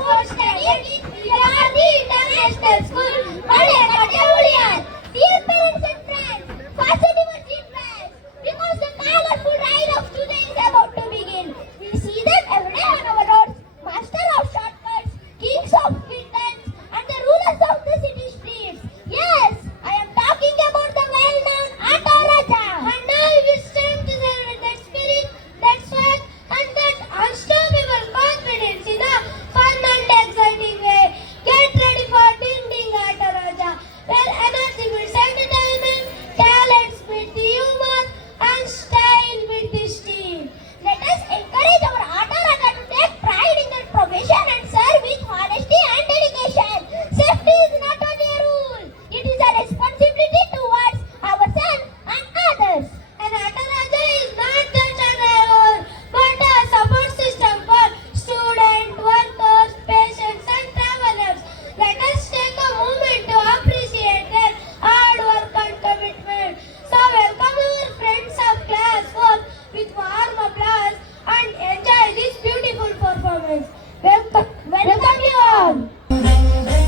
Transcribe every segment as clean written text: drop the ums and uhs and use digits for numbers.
sports study Vidyarthi International School, Malekate Udiyar. Dear parents and friends, fasten your seatbelts because the colorful ride of today is about to begin. We see them every day on our roads, master of shortcuts, kings of kittens, and the rulers of the city streets. Yes, I am talking about the well-known Auto Raja. And now it is time to celebrate that spirit, that swag, and that unstoppable confidence in a fun and exciting way. Get ready for Ding Ding Auto Raja, where energy meets entertainment, talents meet the humor, and style meet the steam. Let us encourage our Auto Raja to take pride in their profession and serve with honesty and dedication. Safety is not only a rule, it is a responsibility towards ourselves and others. An Auto Raja is not just a driver, but a support system for students, workers, patients, and travelers. Let us take a moment to appreciate their hard work and commitment. So welcome our friends of class 4 with warm applause and enjoy this beautiful performance. Welcome you all.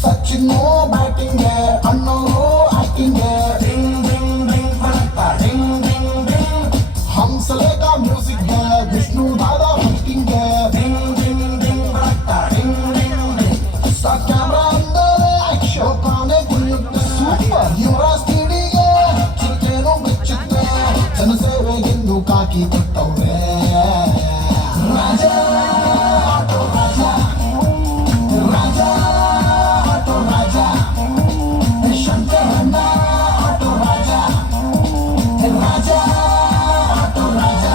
Sachin batting ಅನ್ನೋರು acting Hamsalekha music Vishnu ದಾದಾ fighting camera ಅಂದರೆ action ಕಾನೆ ಕುಣಿಯುತ್ತೆ super Yuvraj ಸ್ಪೀಡಿಗೆ ಚಿರತೆನು ಬೆಚ್ಚುತ್ತೆ ಜನಸೇವೆಗೆಂದು ಕಾಕಿ ಕೊಟ್ಟವ್ರೆ ರಾಜ auto ರಾಜ ರಾಜ auto ರಾಜ ಶಂಕರಣ್ಣ auto ರಾಜ ರಾಜ auto ರಾಜ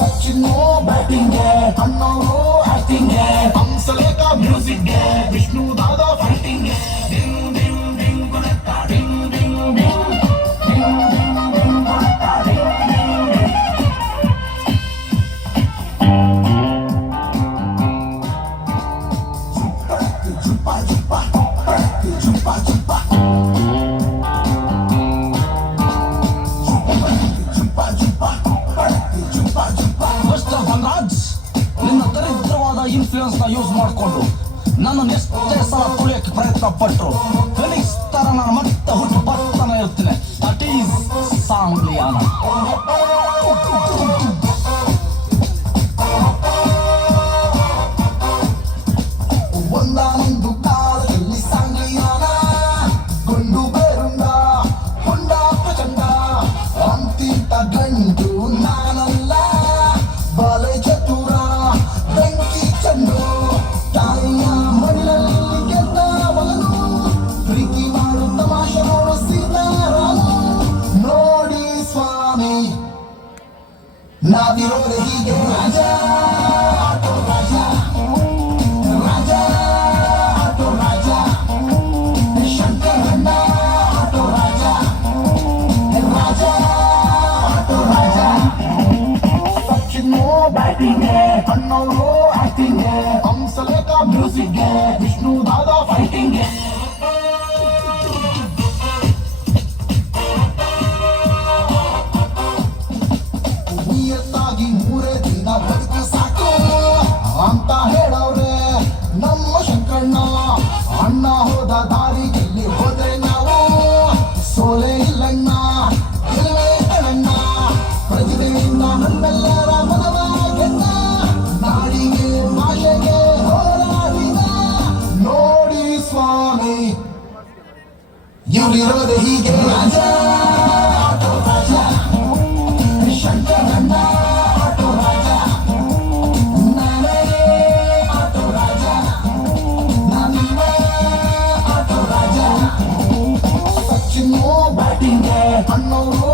Sachin batting ಅನ್ನೋರು acting Hamsalekha music Vishnu ದಾದಾ fighting ನಿನ್ನ ದರಿದ್ರವಾದ influence ನ use ಮಾಡಿಕೊಂಡು ನನ್ನನ್ನು ಎಷ್ಟೇ ಸಲ ತುಳಿಯಕ್ಕೆ ಪ್ರಯತ್ನ ಪಟ್ಟರು ಫಿನಿಕ್ಸ್ ತರ ನಾನು ಮತ್ತೆ ಹುಟ್ಟು ಬರ್ತಾನೆ ಇರ್ತೀನಿ. That is Sangliana. ಒಂದಾನೊಂದು ಕಾಲದಲ್ಲಿ ಸಾಂಗ್ಲಿಯಾನ ಗೊಂಡು ಬೇರುಂಡ ಹೊಂಡ ಪ್ರಚಂಡ ಅಂತಿಂತ ಗಂಡು ನಾನಲ್ಲ ಬಾಲೆ ಚತುರ ಬೆಂಕಿ ಚಂಡು ತಾಯಿಯ ಮಡಿಲಲ್ಲಿ ಗೆದ್ದ ಮಗನು ಪ್ರೀತಿ ಮಾಡು ತಮಾಷೆ ನೋಡು ಸೀತಾರಾಮು ನೋಡಿ ಸ್ವಾಮಿ ನಾವಿರೋದೆ ಹೀಗೆ ರಾಜ ಆಟೋ ರಾಜ ರಾಜ ಆಟೋ ರಾಜ ಶಂಕರಣ್ಣ ಆಟೋ ರಾಜ ರಾಜ ಆಟೋ ರಾಜ ಸಚಿನ್ ಬ್ಯಾಟಿಂಗ್ ಅನ್ನೋರು ಆಕ್ಟಿಂಗ್ ಹಂಸಲೇಖ ಮ್ಯೂಸಿಕ್ ವಿಷ್ಣು ದಾದಾ ಫೈಟಿಂಗ್ ನಿಯತ್ತಾಗಿ ಮೂರೇ ದಿನ ಬದುಕು ಸಾಕು ಅಂತ ಹೇಳವ್ರೆ ನಮ್ಮ ಶಂಕರಣ್ಣ. ಅಣ್ಣ ಹೋದ ದಾರಿಯಲ್ಲಿ ಹೋದ್ರೆ ನಾವು ಸೋಲೆ ಇಲ್ಲಣ್ಣ ಗೆಲುವೇ ಕಣಣ್ಣ. ಪ್ರತಿಭೆಯಿಂದ ನಮ್ಮೆಲ್ಲರ ಮನವ ಗೆದ್ದ ನಾಡಿಗೆ ಭಾಷೆಗೆ ಹೋರಾಡಿದ ನೋಡಿ ಸ್ವಾಮಿ ಇವರಿರೋದೆ ಹೀಗೆ ರಾಜ ಆಟೋ ರಾಜ ಶಂಕರಣ್ಣ ಆಟೋ ರಾಜ ನಾನೇ ಆಟೋ ರಾಜ ನಾನಿವೇ ಆಟೋ ರಾಜ ಸಚಿನ್ ಬ್ಯಾಟಿಂಗ್ ಅನ್ನೋರು